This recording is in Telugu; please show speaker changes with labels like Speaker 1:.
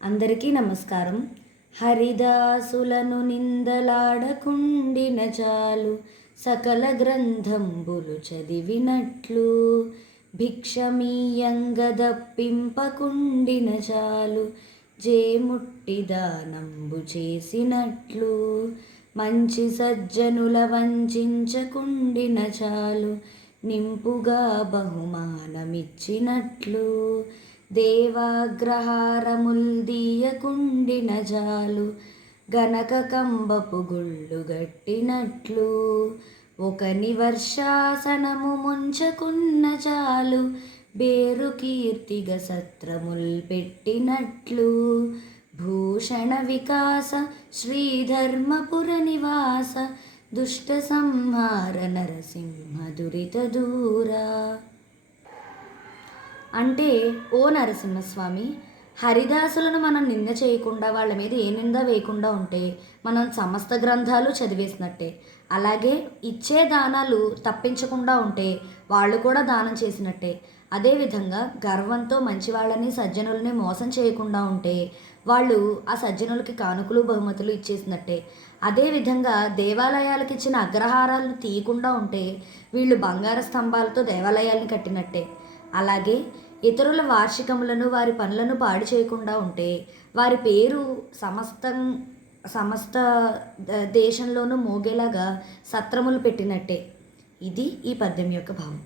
Speaker 1: అందరికీ నమస్కారం. హరిదాసులను నిందలాడకుండిన చాలు సకల గ్రంథంబులు చదివినట్లు భిక్షమీయంగదప్పింపకుండిన చాలు జేముట్టి దానంబు చేసినట్లు మంచి సజ్జనుల వంచించకుండిన చాలు నింపుగా బహుమానమిచ్చినట్లు దేవాగ్రహారముల్ దీయకుండిన జాలు గనక కంబపు గుళ్ళు గట్టినట్లు ఒకని వర్షాసనము ముంచకున్న చాలు బేరు కీర్తిగ సత్రముల్ పెట్టినట్లు భూషణ వికాస శ్రీధర్మపుర నివాస దుష్ట సంహార నరసింహ దురిత దూరా. అంటే ఓ నరసింహస్వామి హరిదాసులను మనం నింద చేయకుండా వాళ్ళ మీద ఏ నింద వేయకుండా ఉంటే మనం సమస్త గ్రంథాలు చదివేసినట్టే. అలాగే ఇచ్చే దానాలు తప్పించకుండా ఉంటే వాళ్ళు కూడా దానం చేసినట్టే. అదేవిధంగా గర్వంతో మంచి వాళ్ళని సజ్జనులని మోసం చేయకుండా ఉంటే వాళ్ళు ఆ సజ్జనులకి కానుకలు బహుమతులు ఇచ్చేసినట్టే. అదేవిధంగా దేవాలయాలకు ఇచ్చిన అగ్రహారాలను తీయకుండా ఉంటే వీళ్ళు బంగార స్తంభాలతో దేవాలయాల్ని కట్టినట్టే. అలాగే ఇతరుల వార్షికములను వారి పనులను పాడు చేయకుండా ఉంటే వారి పేరు సమస్తం సమస్త ద- దేశంలోనూ మోగేలాగా సత్రములు పెట్టినట్టే. ఇది ఈ పద్యం యొక్క భావం.